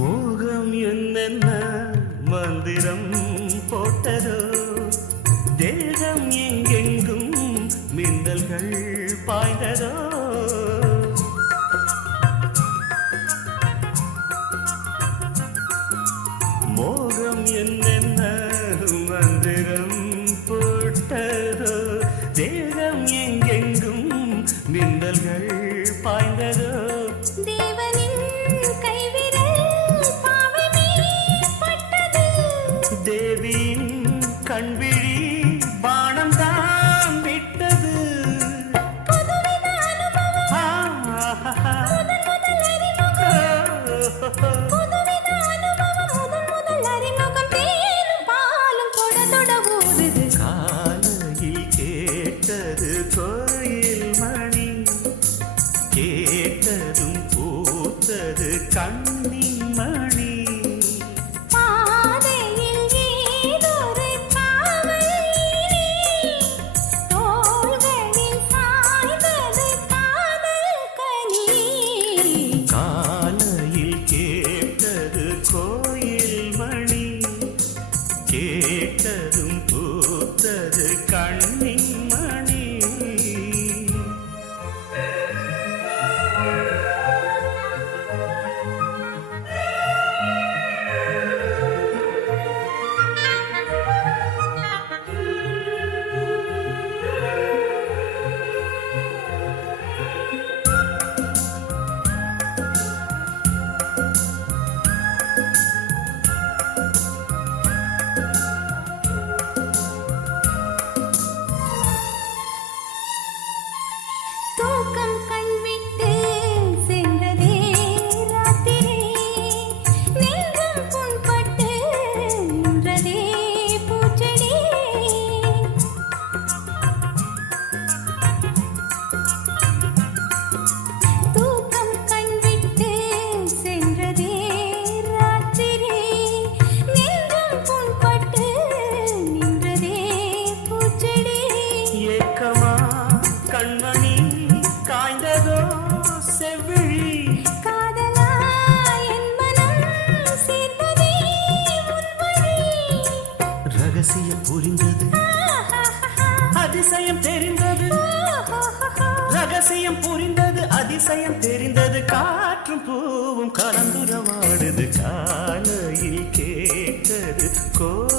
மோகம் என்னென்ன மந்திரம் போட்டதோ வந்தது கண்ணி ரகசியம் புரிந்தது. அதிசயம் தெரிந்தது. ரகசியம் புரிந்தது அதிசயம் தெரிந்தது. காற்றும் பூவும் கலந்துரவாடுது காலையில் கேட்டது. கோ